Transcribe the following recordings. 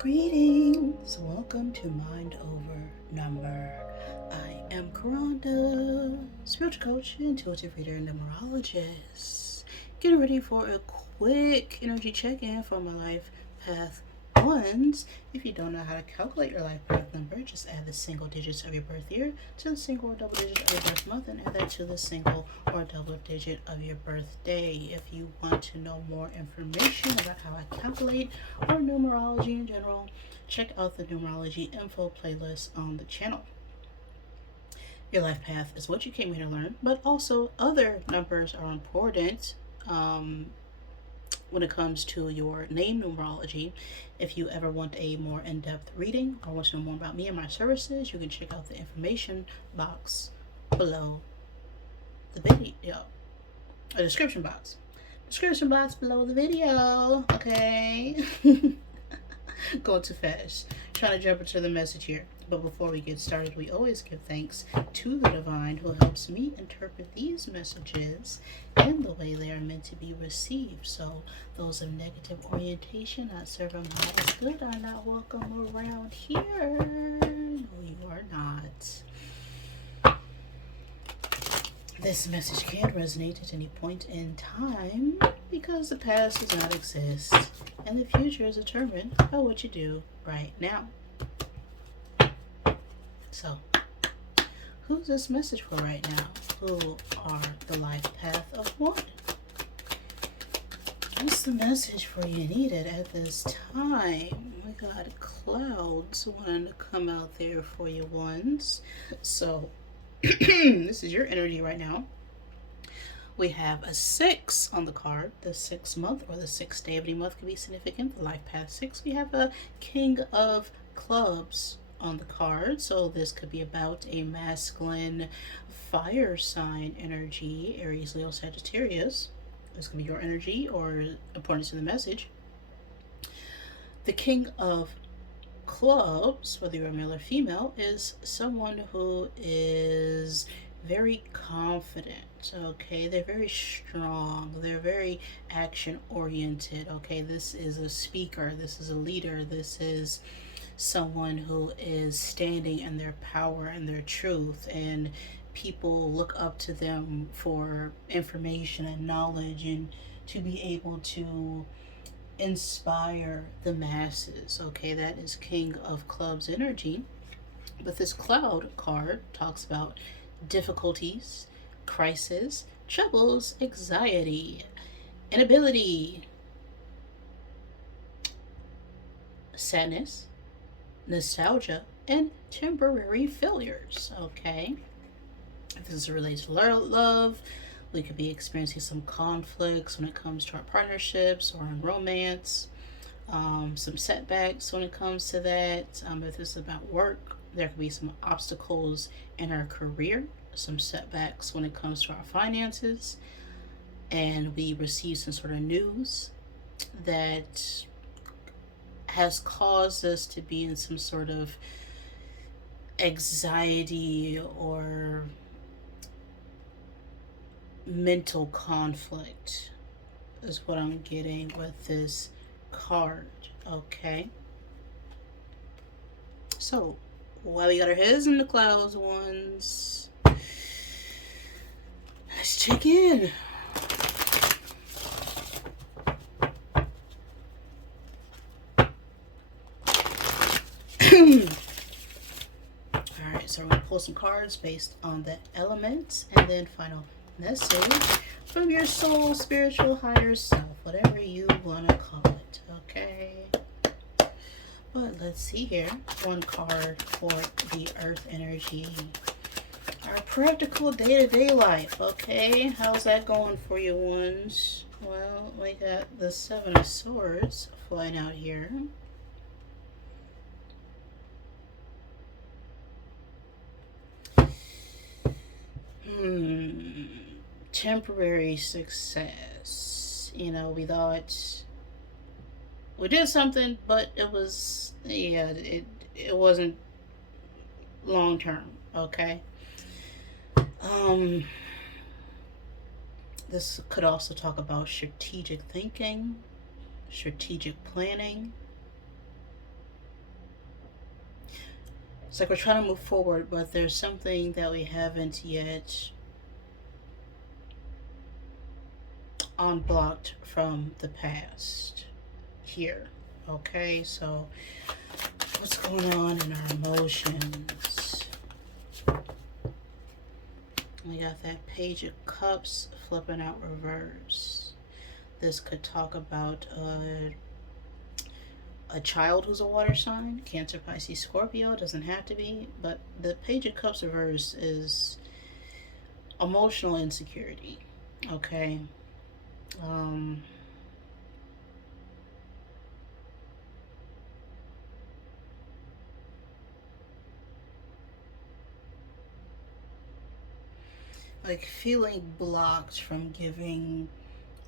Greetings, welcome to Mind Over Number. I am Karanda, spiritual coach, intuitive reader, and numerologist. Getting ready for a quick energy check-in for my life path ones. If you don't know how to calculate your life path number, just add the single digits of your birth year to the single or double digit of your birth month and add that to the single or double digit of your birthday. If you want to know more information about how I calculate or numerology in general, check out the numerology info playlist on the channel. Your life path is what you came here to learn, but also other numbers are important. When it comes to your name numerology. If you ever want a more in-depth reading or want to know more about me and my services, you can check out the information box below the video. A description box. Description box below the video. Okay. Going too fast. Trying to jump into the message here. But before we get started, we always give thanks to the divine who helps me interpret these messages and the way they are meant to be received. So those of negative orientation, not serving my highest good, are not welcome around here. No, you are not. This message can't resonate at any point in time because the past does not exist and the future is determined by what you do right now. So, who's this message for right now? Who are the life path of one? What's the message for you needed at this time? We got clouds wanting to come out there for you ones. So, this is your energy right now. We have a 6 on the card. The 6th month or the 6th day of any month can be significant. The life path 6. We have a King of Clubs on the card, so this could be about a masculine fire sign energy, Aries, Leo, Sagittarius. This could be your energy or according to the message. The King of Clubs, whether you're a male or female, is someone who is very confident. Okay, they're very strong, they're very action oriented. Okay, this is a speaker, this is a leader, this is someone who is standing in their power and their truth, and people look up to them for information and knowledge and to be able to inspire the masses. Okay, that is King of Clubs energy. But this cloud card talks about difficulties, crisis, troubles, anxiety, inability, sadness, nostalgia, and temporary failures. Okay, if this is related to love, we could be experiencing some conflicts when it comes to our partnerships or in romance, some setbacks when it comes to that. If this is about work, there could be some obstacles in our career, some setbacks when it comes to our finances, and we receive some sort of news that has caused us to be in some sort of anxiety or mental conflict is what I'm getting with this card. Okay, so while we got our heads in the clouds ones, let's check in. Alright, so we're going to pull some cards based on the elements and then final message from your soul, spiritual, higher self, whatever you want to call it. Okay, but let's see here. One card for the earth energy, our practical day-to-day life. Okay, how's that going for you ones? Well, we got the 7 of Swords flying out here. Temporary success. You know, we thought we did something, but it was, it wasn't long term. Okay. This could also talk about strategic thinking, strategic planning, It's like we're trying to move forward, but there's something that we haven't yet unblocked from the past here. Okay, so what's going on in our emotions? We got that Page of Cups flipping out reverse. This could talk about a child who's a water sign, Cancer, Pisces, Scorpio. Doesn't have to be, but the Page of Cups reverse is emotional insecurity. Okay. Um, like feeling blocked from giving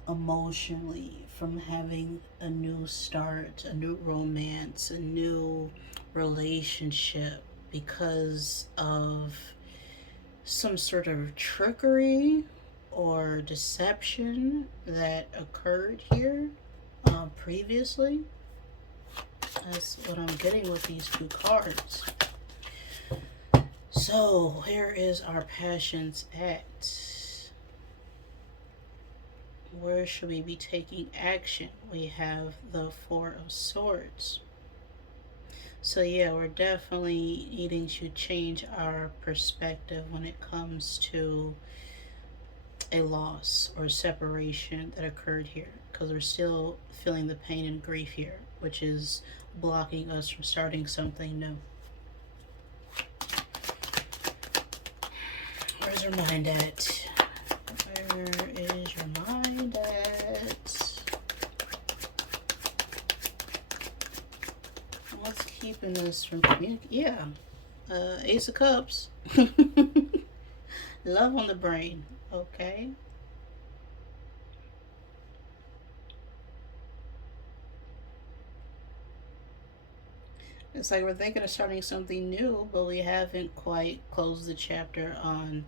emotionally, from having a new start, a new romance, a new relationship because of some sort of trickery or deception that occurred here previously. That's what I'm getting with these two cards. So, where is our passions at? Where should we be taking action? We have the Four of Swords. So yeah, we're definitely needing to change our perspective when it comes to a loss or separation that occurred here, because we're still feeling the pain and grief here, which is blocking us from starting something new. Where's your mind at? Where is your mind at? What's keeping us from communicating? Yeah, Ace of Cups. Love on the brain. Okay. It's like we're thinking of starting something new, but we haven't quite closed the chapter on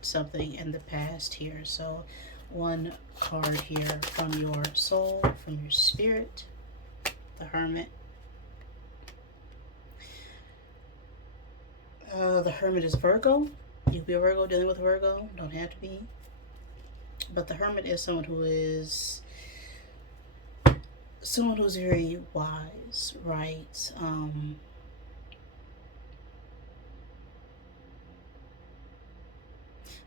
something in the past here. So, one card here from your soul, from your spirit, the Hermit. The Hermit is Virgo. You could be a Virgo dealing with Virgo, don't have to be. But the Hermit is someone who's very wise, right?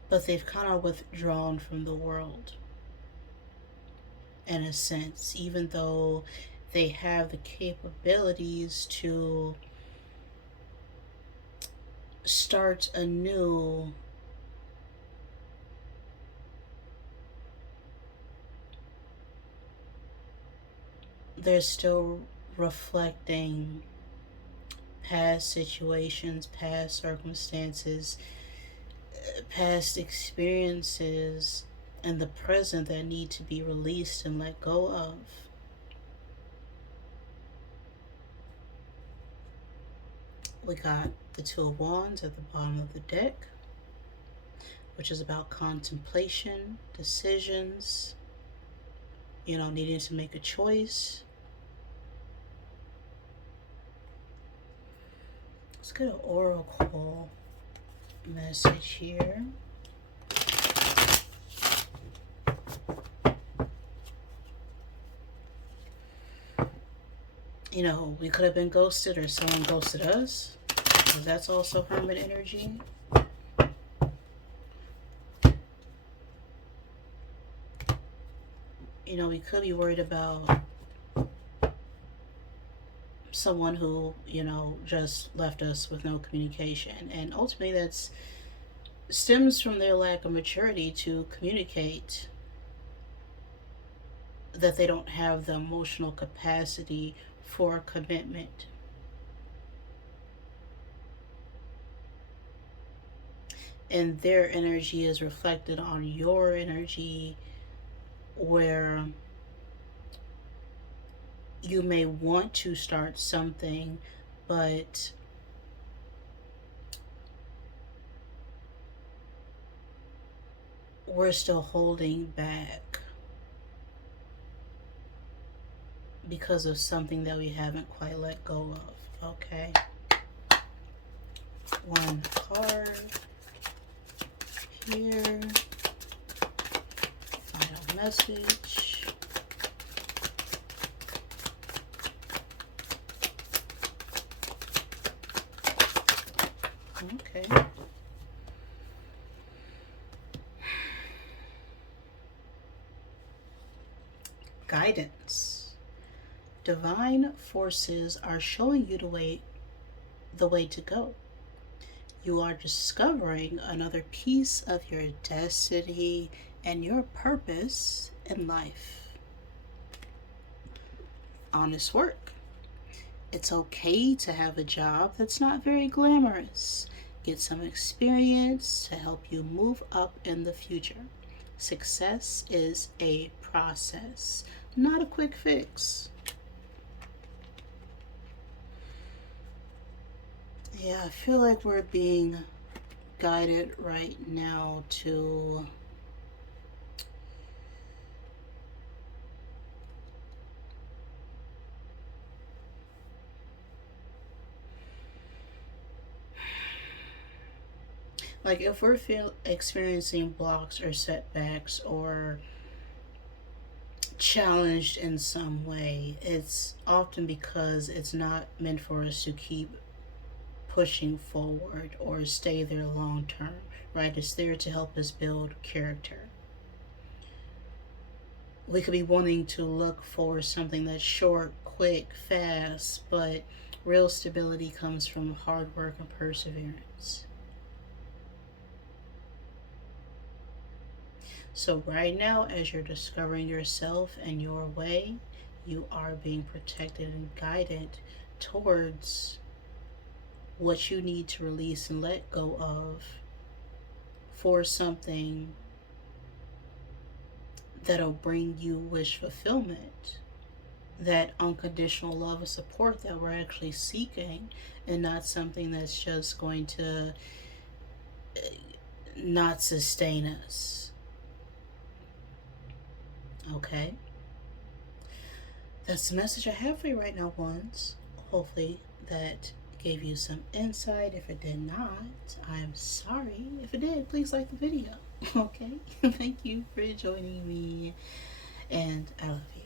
But they've kind of withdrawn from the world in a sense, even though they have the capabilities to start anew. They're still reflecting past situations, past circumstances, past experiences, and the present that need to be released and let go of. We got the Two of Wands at the bottom of the deck, which is about contemplation, decisions, needing to make a choice. Let's get an oracle message here. We could have been ghosted or someone ghosted us, because that's also Hermit energy. We could be worried about someone who, just left us with no communication. And ultimately, that stems from their lack of maturity to communicate that they don't have the emotional capacity for commitment. And their energy is reflected on your energy, where you may want to start something, but we're still holding back because of something that we haven't quite let go of. Okay. one card here. Final message. Okay. Guidance. Divine forces are showing you the way to go. You are discovering another piece of your destiny and your purpose in life. Honest work. It's okay to have a job that's not very glamorous. Get some experience to help you move up in the future. Success is a process, not a quick fix. Yeah, I feel like we're being guided right now to like if we're experiencing blocks or setbacks or challenged in some way, it's often because it's not meant for us to keep pushing forward or stay there long term, right? It's there to help us build character. We could be wanting to look for something that's short, quick, fast, but real stability comes from hard work and perseverance. So, right now, as you're discovering yourself and your way, you are being protected and guided towards what you need to release and let go of for something that'll bring you wish fulfillment, that unconditional love and support that we're actually seeking, and not something that's just going to not sustain us. Okay? That's the message I have for you right now, ones. Hopefully that gave you some insight. If it did not, I'm sorry. If it did, please like the video. Okay? Thank you for joining me, and I love you.